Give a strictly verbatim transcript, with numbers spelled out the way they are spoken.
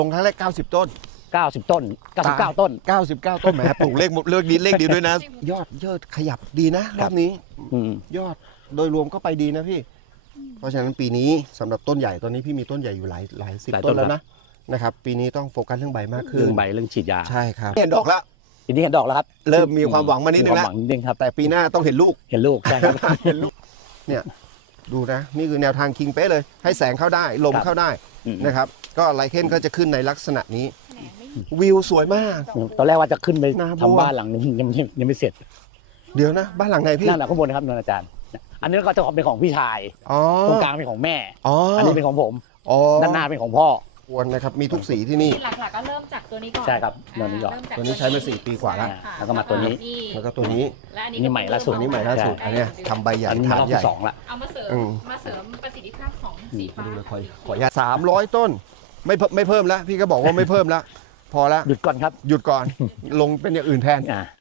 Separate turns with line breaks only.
ลงครั้งแรกเก้าสิบต้น
เก้าสิบต้นเก้าสิบเก้าต้น
เก้าสิบเก้าต้นแหมปลูกเลขเลขดีเลขดีด้วยนะยอดยอดขยับดีนะรอบนี้ยอดโดยรวมก็ไปดีนะพี่เพราะฉะนั้นปีนี้สำหรับต้นใหญ่ตอนนี้พี่มีต้นใหญ่อยู่หลายหลายสิบต้นแล้วนะนะครับปีนี้ต้องโฟกัสเรื่องใบมากขึ้น
เรื่องใบเรื่องฉีดยา
ใช่ครับเห็นดอกแล้ว
ทีนี้เห็นดอกแล้วครับ
เริ่มมีความหวังมานิดนึงแล้ว
แต่
ปีหน้าต้องเห็นลูก
เห็นลูกใช่ครับ
เห็นลูกเนี่ยดูนะนี่คือแนวทางคิงเป๊ะเลยให้แสงเข้าได้ลมเข้าได้นะครับก็ไลเคนก็จะขึ้นในลักษณะนี้วิวสวยมาก
ตอนแรกว่าจะขึ้นไปทำบ้านหลังนึงยังยังไม่เสร็จ
เดี๋ยวนะบ้านหลังไหนพี่
นั่นแหละข้างบนนะครับอาจารย์อันนี้ก็จะเป็นของพี่ชายตรงกลางเป็นของแม่อันนี้เป็นของผมด้านหน้าเป็นของพ่อ
ควรนะครับมีทุกสีที่นี่
หลักๆก็เริ่มจากตัวนี้ก่อน
ใช่ครับตัวนี้ก่อน
ตัวนี้ใช้มาสี่ปีกว่าแล้ว
แล้วก็มาตัวนี้
แล้วก็ตัวนี้
และอัน
นี้ใหม่ล่าสุด
อันนี้ใหม่ล่าสุดอันนี้ทำใบใหญ่
ฐานใหญ่สองละ
เอามาเสริมมาเสริมประสิทธิภาพของสีฟ้า
ขอขออนุญาตสามร้อยต้นไม่ไม่เพิ่มแล้วพี่ก็บอกว่าไม่เพิ่มแล้วพอแล้ว
หยุดก่อนครับ
หยุดก่อนลงเป็นอย่างอื่นแทน